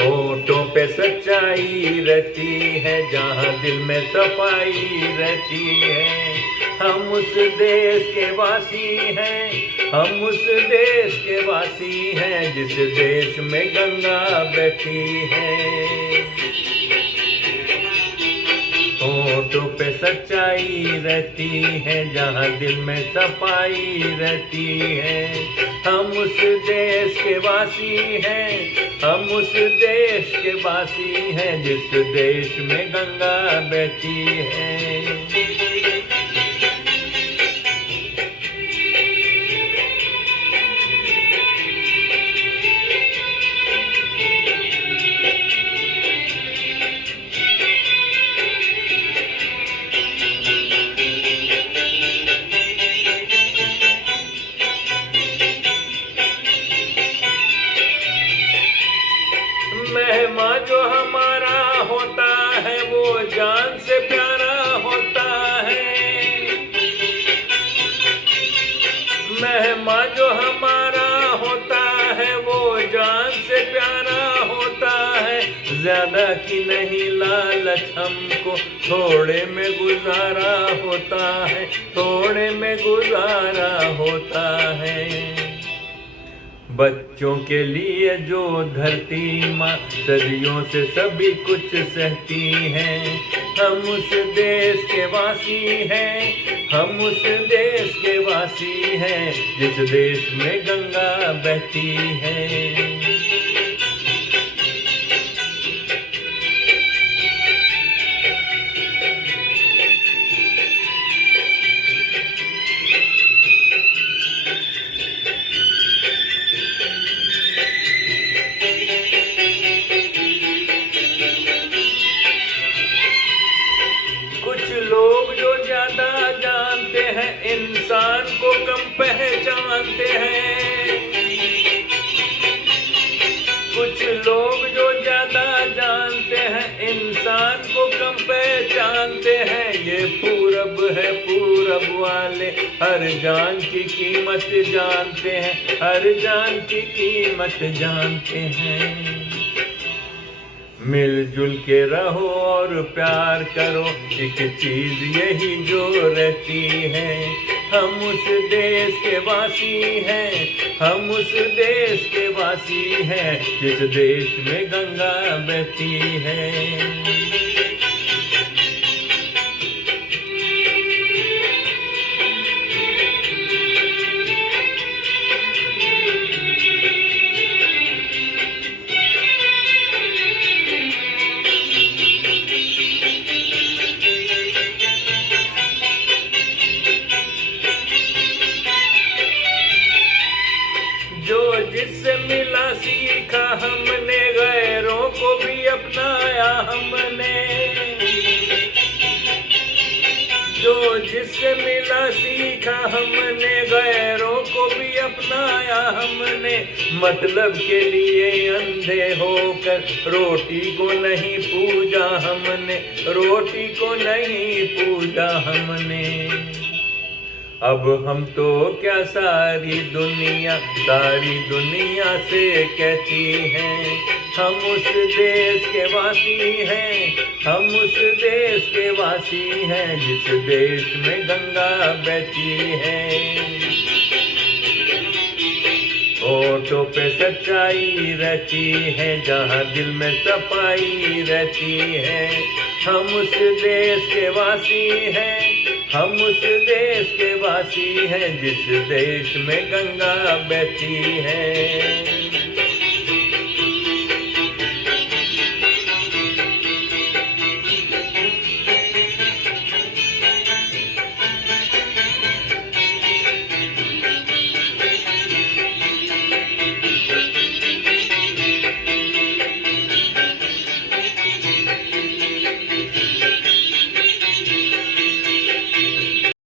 होठों पे सच्चाई रहती है, जहाँ दिल में सफाई रहती है। हम उस देश के वासी हैं, हम उस देश के वासी हैं, जिस देश में गंगा बहती है। होठों पे सच्चाई रहती है, जहाँ दिल में सफाई रहती है। हम उस देश के वासी हैं, हम उस देश के वासी हैं, जिस देश में गंगा बहती है। मेहमान जो हमारा होता है, वो जान से प्यारा होता है। मेहमान जो हमारा होता है, वो जान से प्यारा होता है। ज्यादा की नहीं लालच हमको, थोड़े में गुजारा होता है, थोड़े में गुजारा होता है। बच्चों के लिए जो धरती माँ सदियों से सभी कुछ सहती है। हम उस देश के वासी हैं, हम उस देश के वासी हैं, जिस देश में गंगा बहती है। कुछ लोग जो ज्यादा जानते हैं, इंसान को कम पहचानते हैं। कुछ लोग जो ज्यादा जानते हैं, इंसान को कम पहचानते हैं। ये पूरब है, पूरब वाले हर जान की कीमत जानते हैं, हर जान की कीमत जानते हैं। मिलजुल के रहो और प्यार करो, एक चीज यही जो रहती है। हम उस देश के वासी हैं, हम उस देश के वासी हैं, जिस देश में गंगा बहती है। जो जिससे मिला सीखा हमने, गैरों को भी अपनाया हमने। जो जिससे मिला सीखा हमने, गैरों को भी अपनाया हमने। मतलब के लिए अंधे होकर रोटी को नहीं पूजा हमने, रोटी को नहीं पूजा हमने। अब हम तो क्या सारी दुनिया से कहती हैं। हम उस देश के वासी हैं, हम उस देश के वासी हैं, जिस देश में गंगा बहती है। होठों पे सच्चाई रहती है, जहाँ दिल में सफाई रहती है। हम उस देश के वासी हैं, हम उस देश के वासी हैं, जिस देश में गंगा बहती है।